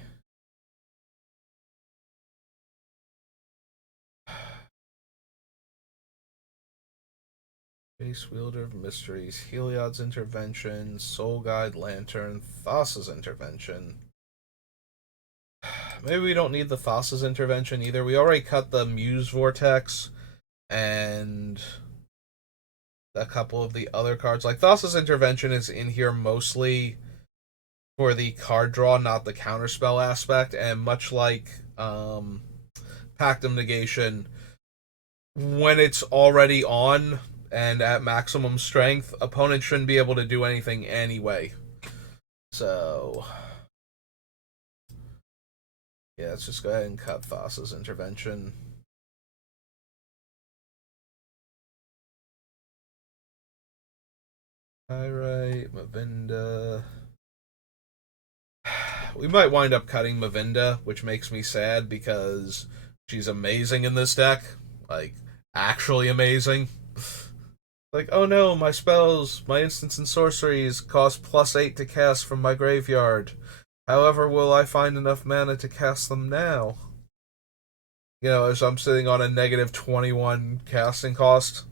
Base Wielder of Mysteries, Heliod's Intervention, Soul Guide, Lantern, Thassa's Intervention. Maybe we don't need the Thassa's Intervention either. We already cut the Muse Vortex and a couple of the other cards. Like, Thassa's Intervention is in here mostly for the card draw, not the counterspell aspect, and much like Pact of Negation, when it's already on and at maximum strength, opponents shouldn't be able to do anything anyway. So, yeah, let's just go ahead and cut Thassa's Intervention. Pyrite, Mavinda. We might wind up cutting Mavinda, which makes me sad because she's amazing in this deck. Like, actually amazing. Like, oh no, my spells, my instants and sorceries cost +8 to cast from my graveyard. However, will I find enough mana to cast them now? You know, as I'm sitting on a -21 casting cost.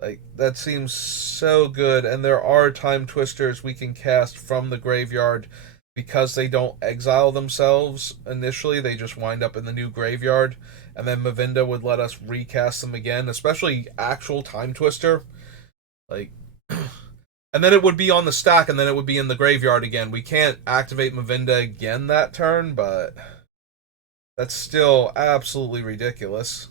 Like, that seems so good, and there are time twisters we can cast from the graveyard because they don't exile themselves initially, they just wind up in the new graveyard, and then Mavinda would let us recast them again, especially actual time twister. Like, and then it would be on the stack, and then it would be in the graveyard again. We can't activate Mavinda again that turn, but that's still absolutely ridiculous.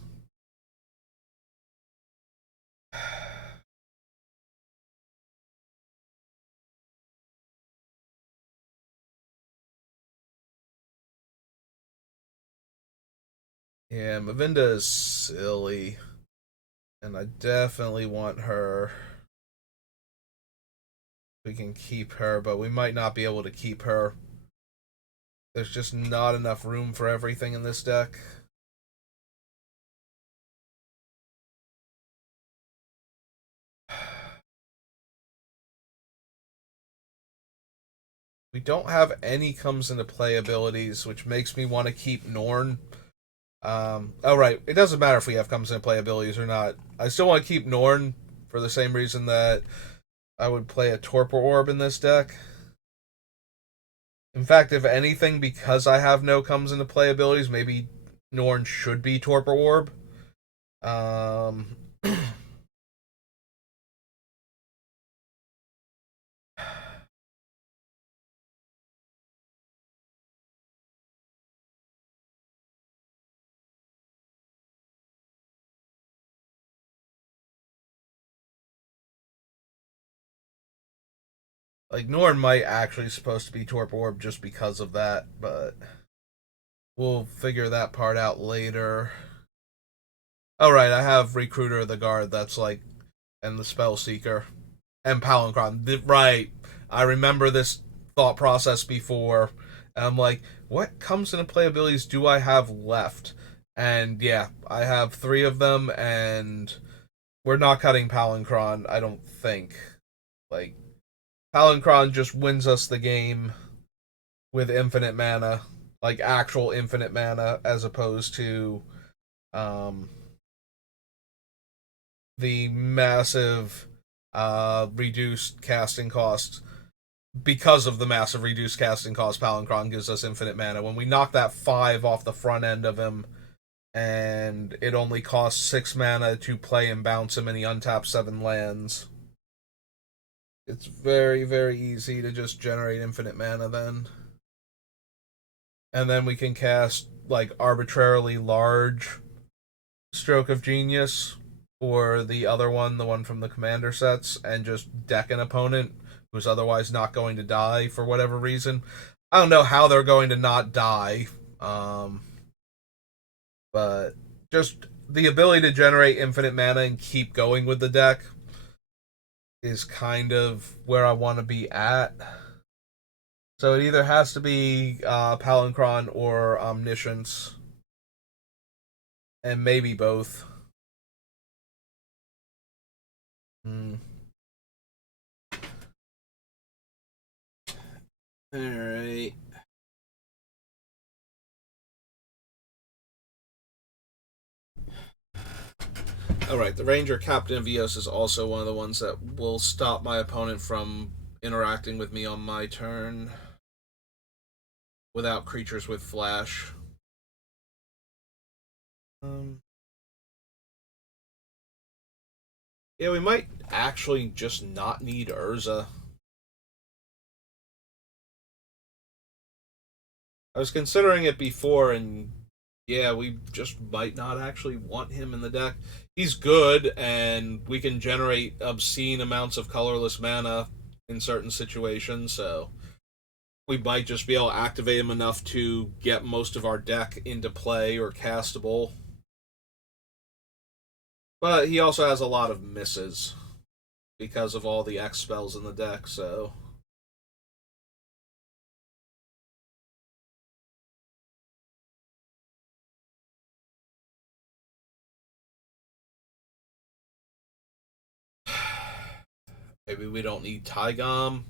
Yeah, Mavinda is silly. And I definitely want her. We can keep her, but we might not be able to keep her. There's just not enough room for everything in this deck. We don't have any comes into play abilities, which makes me want to keep Norn. Oh, right. It doesn't matter if we have comes into play abilities or not. I still want to keep Norn for the same reason that I would play a Torpor Orb in this deck. In fact, if anything, because I have no comes into play abilities, maybe Norn should be Torpor Orb. Um, like, Norn might actually supposed to be Torpor Orb just because of that, but we'll figure that part out later. All right, I have Recruiter of the Guard. That's like, and the Spell Seeker. And Palinchron. Right. I remember this thought process before. And I'm like, what comes into play abilities do I have left? And yeah, I have three of them, and we're not cutting Palinchron, I don't think. Like, Palinchron just wins us the game with infinite mana, like actual infinite mana, as opposed to um, the massive reduced casting cost. Because of the massive reduced casting cost, Palinchron gives us infinite mana. When we knock that 5 off the front end of him, and it only costs 6 mana to play and bounce him, and he untaps 7 lands, it's very, very easy to just generate infinite mana then. And then we can cast, like, arbitrarily large Stroke of Genius, or the other one, the one from the commander sets, and just deck an opponent who's otherwise not going to die for whatever reason. I don't know how they're going to not die, but just the ability to generate infinite mana and keep going with the deck is kind of where I want to be at. So it either has to be Palinchron or Omniscience, and maybe both. Hmm. All right. Alright, the Ranger Captain of Eos is also one of the ones that will stop my opponent from interacting with me on my turn without creatures with flash. Um, yeah, we might actually just not need Urza. I was considering it before, and yeah, we just might not actually want him in the deck. He's good, and we can generate obscene amounts of colorless mana in certain situations, so we might just be able to activate him enough to get most of our deck into play or castable. But he also has a lot of misses because of all the X spells in the deck, so. Maybe we don't need Tygom.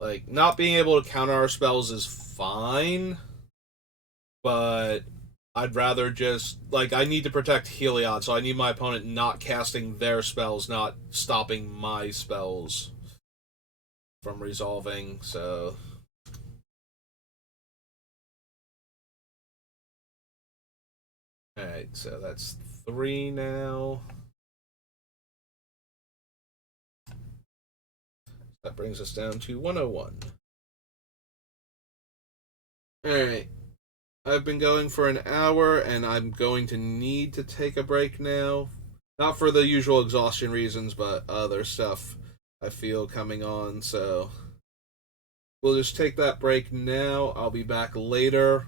Like, not being able to counter our spells is fine, but I'd rather just. Like, I need to protect Heliod, so I need my opponent not casting their spells, not stopping my spells from resolving, so. Alright, so that's 3 now. That brings us down to 101. Alright. I've been going for an hour, and I'm going to need to take a break now. Not for the usual exhaustion reasons, but other stuff I feel coming on, so we'll just take that break now. I'll be back later.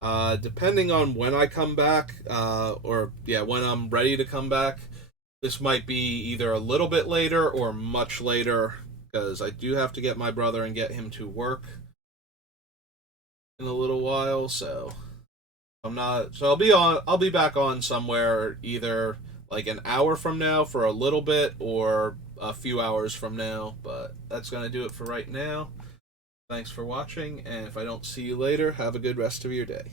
Depending on when I come back, or yeah, when I'm ready to come back, this might be either a little bit later or much later, because I do have to get my brother and get him to work in a little while, so I'm not. So I'll be on. I'll be back on somewhere either like an hour from now for a little bit, or a few hours from now. But that's gonna do it for right now. Thanks for watching, and if I don't see you later, have a good rest of your day.